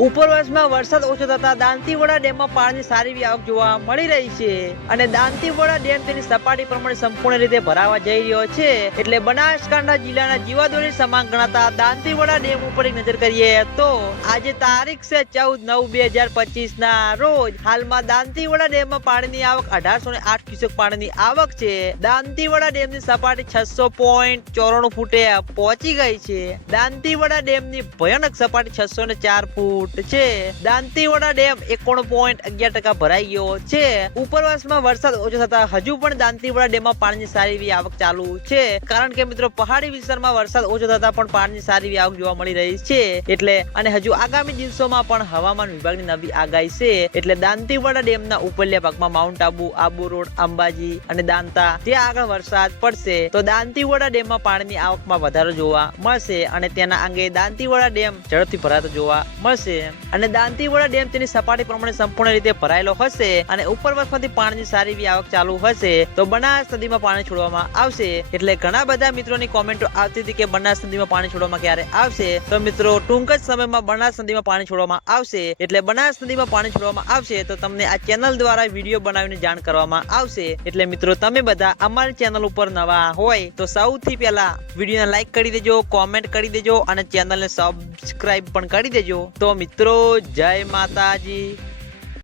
ઉપરવાસમાં વરસાદ ઓછો થતા દાંતીવાડા ડેમમાં પાણીની સારી આવક જોવા મળી રહી છે. અને દાંતીવાડા ડેમ તેની સપાટી પ્રમાણે સંપૂર્ણ રીતે ભરાવા જઈ રહ્યો છે. એટલે બનાસકાંઠા જિલ્લાના જીવાદોરી સમાન ગણાતા દાંતીવાડા ડેમ ઉપર એક નજર કરીએ તો આજે તારીખ છે ચૌદ નવ બે હજાર પચીસ ના રોજ હાલમાં દાંતીવાડા ડેમમાં પાણીની આવક અઢારસો ને આઠ ક્યુસેક પાણીની આવક છે. દાંતીવાડા ડેમની સપાટી છસો પોઈન્ટ ચોરાણું ફૂટે પહોંચી ગઈ છે. દાંતીવાડા ડેમની ભયાનક સપાટી છસો ને ચાર ફૂટ છે. દાંતીવાડા ડેમ એકોણ પોઈન્ટ અગિયાર ટકા ભરાઈ ગયો છે. ઉપરવાસમાં વરસાદ ઓછો થતા હજુ પણ દાંતીવાડા ડેમમાં પાણીની સારી એવી આવક ચાલુ છે. કારણ કે મિત્રો, પહાડી વિસ્તારમાં વરસાદ ઓછો થતા પણ પાણીની સારી એવી આવક જોવા મળી રહી છે. એટલે, અને હજુ આગામી દિવસોમાં પણ હવામાન વિભાગની નવી આગાહી છે. એટલે દાંતીવાડા ડેમના ઉપલ્યા ભાગમાં માઉન્ટ આબુ આબુ રોડ, અંબાજી અને દાંતા, ત્યાં આગળ વરસાદ પડશે. તો દાંતીવાડા ડેમમાં પાણીની આવકમાં વધારો જોવા મળશે અને તેના અંગે દાંતીવાડા ડેમ ઝડપથી ભરાતો જોવા મળશે. અને દાંતીવાડા ડેમ તેની સપાટી પ્રમાણે સંપૂર્ણ રીતે ભરાયેલો હશે અને ઉપરવાસમાંથી પાણીની સારી એવી આવક ચાલુ હશે તો બનાસ નદીમાં પાણી છોડવામાં આવશે. એટલે ઘણા બધા મિત્રોની કોમેન્ટો આવતી હતી કે બનાસ નદીમાં પાણી છોડવામાં ક્યારે આવશે? તો મિત્રો, ટૂંક જ સમયમાં બનાસ નદીમાં પાણી છોડવામાં આવશે. એટલે બનાસ નદીમાં પાણી છોડવામાં આવશે તો તમને આ ચેનલ દ્વારા વીડિયો બનાવીને જાણ કરવામાં આવશે. એટલે મિત્રો, તમે બધા અમારી ચેનલ ઉપર નવા હોય તો સૌથી પહેલા વિડીયોને લાઈક કરી દેજો, કોમેન્ટ કરી દેજો અને ચેનલને સબસ્ક્રાઇબ પણ કરી દેજો. તો મિત્રો જય માતાજી.